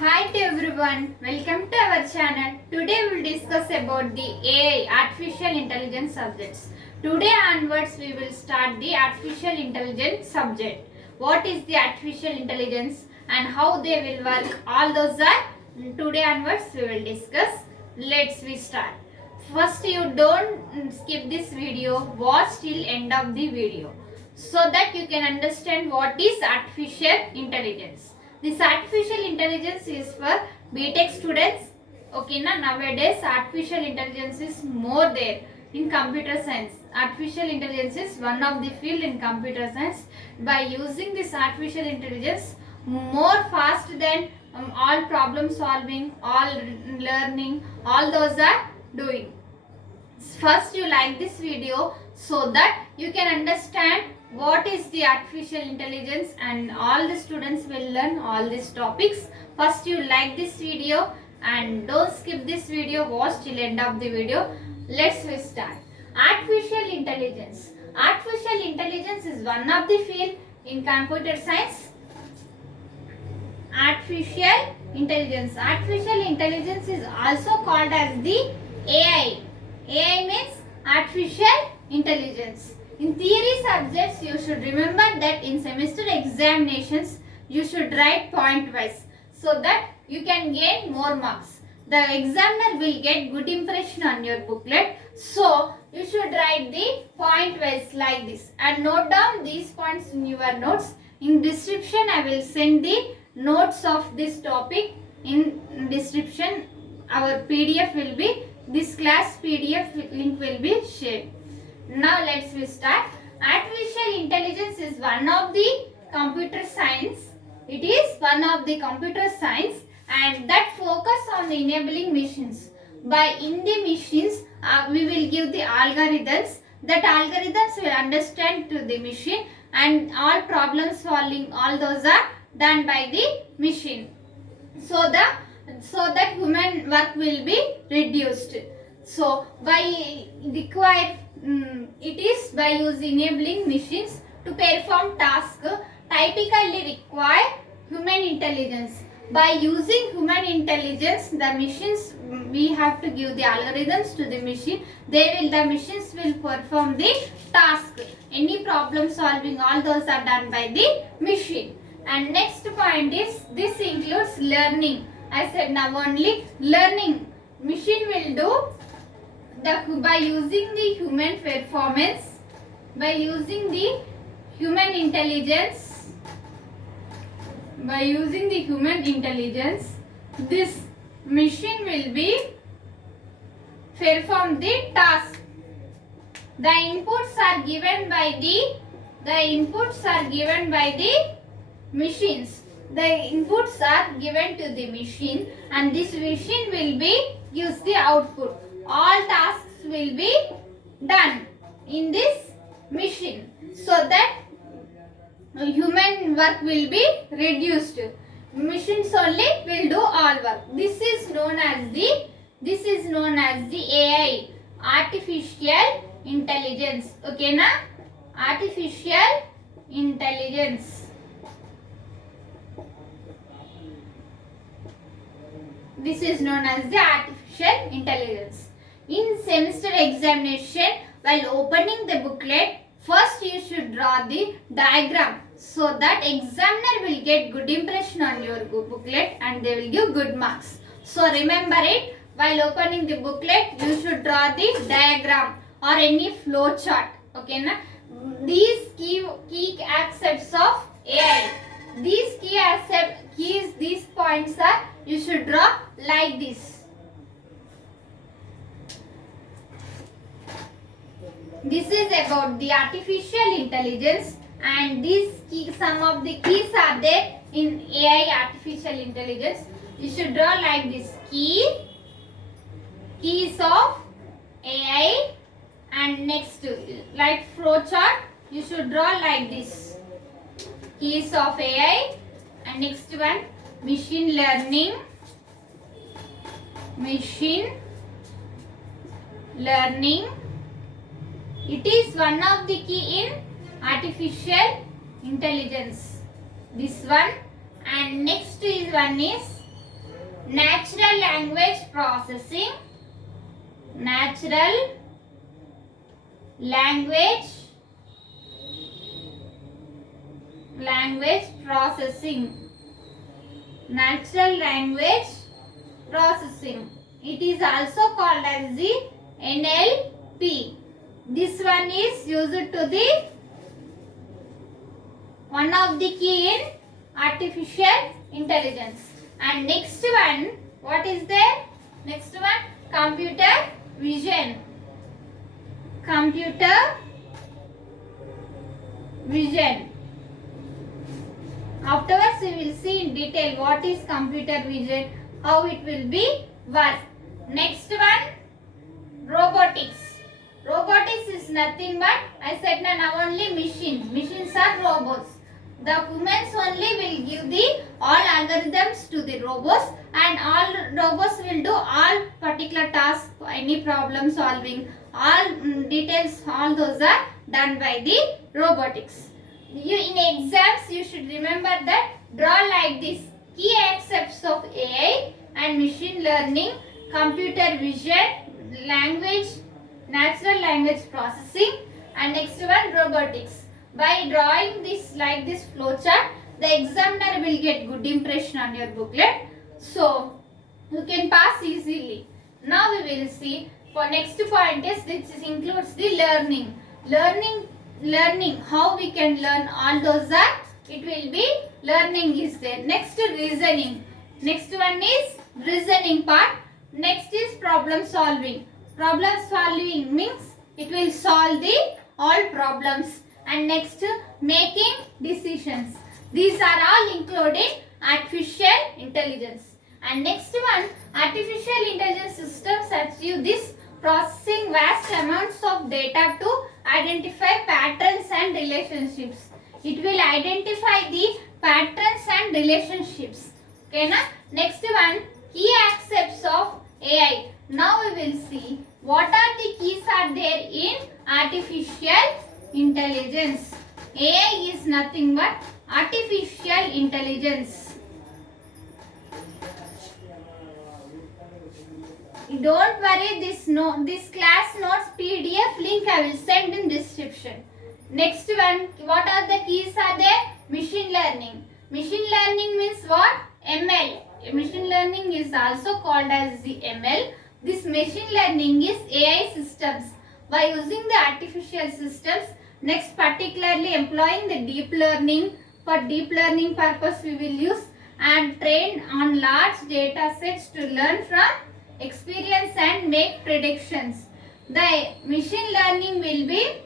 Hi to everyone, welcome to our channel. Today we will discuss about the AI, Artificial Intelligence subjects. Today onwards we will start the Artificial Intelligence subject. What is the Artificial Intelligence and how they will work, all those are today onwards we will discuss. Let's we start. First you don't skip this video, watch till end of the video so that you can understand what is Artificial Intelligence. This artificial intelligence is for B.tech students. Okay, nowadays artificial intelligence is more there in computer science. Artificial intelligence is one of the field in computer science. By using this artificial intelligence, more fast than all problem solving, all learning, all those are doing. First you like this video so that you can understand what is the artificial intelligence and all the students will learn all these topics. First you like this video and don't skip this video, watch till end of the video. Let's start. Artificial intelligence. Artificial intelligence is one of the field in computer science. Artificial intelligence. Artificial intelligence is also called as the AI. AI means artificial intelligence. In theory subjects, you should remember that in semester examinations, you should write point wise so that you can gain more marks. The examiner will get good impression on your booklet. So, you should write the point wise like this and note down these points in your notes. In description, I will send the notes of this topic. In description, our PDF will be, this class PDF link will be shared. Now let's start. Artificial intelligence is one of the computer science. It is one of the computer science and that focus on the enabling machines. In the machines, we will give the algorithms. That algorithms will understand to the machine and all problem solving, all those are done by the machine. So that human work will be reduced. So it is by using enabling machines to perform tasks typically require human intelligence. By using human intelligence, the machines, we have to give the algorithms to the machine. The machines will perform the task. Any problem solving, all those are done by the machine. And next point is, this includes learning. I said now only learning. Machine will do by using the human performance, by using the human intelligence, this machine will be perform the task. The inputs are given by the machines. The inputs are given to the machine and this machine will be gives the output. All tasks will be done in this machine so that human work will be reduced. Machines only will do all work. This is known as the AI, artificial intelligence. Okay na? Artificial intelligence. This is known as the artificial intelligence. In semester examination, while opening the booklet, first you should draw the diagram so that examiner will get good impression on your booklet and they will give good marks. So remember it, while opening the booklet, you should draw the diagram or any flow chart. Okay na? These key aspects of AI. These points are, you should draw like this. This is about the artificial intelligence and some of the keys are there in AI, artificial intelligence. You should draw like this: keys of AI, and next like flow chart you should draw like this: keys of AI, and next one machine learning. It is one of the key in artificial intelligence. This one, and next one is natural language processing, natural language processing, natural language processing. It is also called as the NLP. This one is used to the one of the key in artificial intelligence. And next one, what is there? Next one, computer vision. Computer vision. Afterwards we will see in detail what is computer vision, how it will be work. Next one, robotics. Robotics is nothing but, I said now only machines are robots. The humans only will give the all algorithms to the robots, and all robots will do all particular tasks, any problem solving, all details, all those are done by the robotics. You in exams you should remember that, draw like this: key aspects of AI and machine learning, computer vision, language, natural language processing, and next one, robotics. By drawing this like this flowchart, the examiner will get good impression on your booklet, so you can pass easily. Now we will see for next point is, this includes the learning how we can learn, all those are, it will be learning is there. Next, reasoning. Next one is reasoning part. Next is problem solving. Problem solving means it will solve the all problems. And next, making decisions. These are all included artificial intelligence. And next one, artificial intelligence systems achieve this processing vast amounts of data to identify patterns and relationships. It will identify the patterns and relationships. Okay, na? Next one, key aspects of AI. Now we will see what are the keys are there in artificial intelligence. AI is nothing but artificial intelligence. Don't worry, this class notes PDF link I will send in description. Next one, what are the keys are there? Machine learning. Machine learning means what? ML. Machine learning is also called as the ML. This machine learning is AI systems. By using the artificial systems, next particularly employing the deep learning. For deep learning purpose we will use and train on large data sets to learn from experience and make predictions. The machine learning will be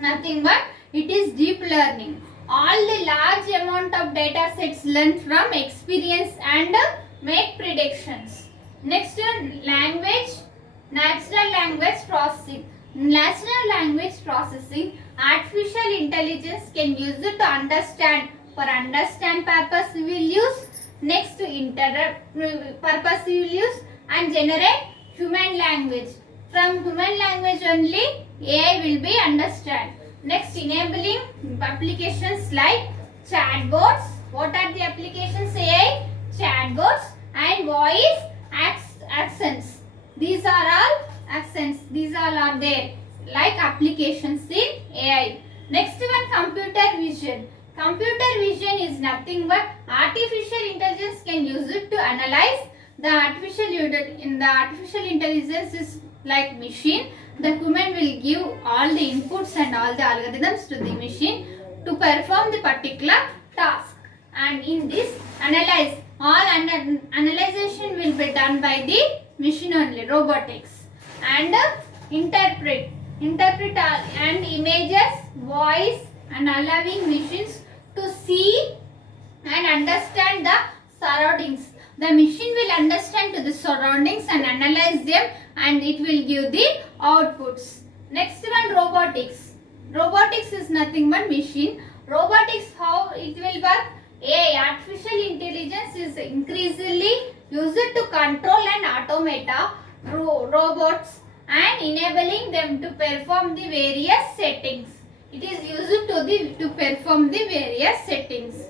nothing but, it is deep learning. All the large amount of data sets learn from experience and make predictions. Next, language, natural language processing. Natural language processing, artificial intelligence can use it to understand. For understand purpose we will use. Next, to interrupt purpose we will use, and generate human language. From human language only AI will be understand. Next, enabling applications like chatbots. What are the applications AI? Chatbots and voice accents. These are all accents. These all are there like applications in AI. Next one, computer vision. Computer vision is nothing but artificial intelligence can use it to analyze. The artificial intelligence is like machine. The human will give all the inputs and all the algorithms to the machine to perform the particular task. And in this analyze, all analyzation will be done by the machine only, robotics. And interpret and images, voice, and allowing machines to see and understand the surroundings. The machine will understand to the surroundings and analyze them, and it will give the outputs. Next one, robotics. Robotics is nothing but machine. Robotics, how it will work? AI, artificial intelligence, is increasingly used to control and automate robots and enabling them to perform the various settings. It is used to perform the various settings.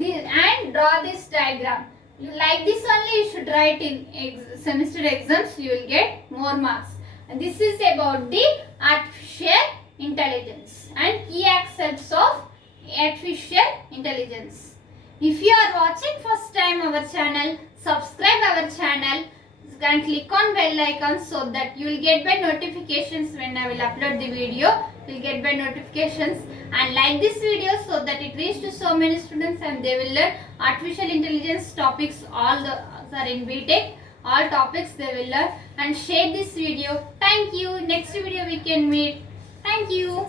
And draw this diagram. Like this only you should write in semester exams, you will get more marks. And this is about the artificial intelligence and key aspects of artificial intelligence. If you are watching first time our channel, subscribe our channel and click on bell icon so that you will get by notifications when I will upload the video. You will get by notifications, and like this video so that it reaches to so many students and they will learn artificial intelligence topics. All the are in B.tech, all topics they will learn, and share this video. Thank you. Next video we can meet. Thank you.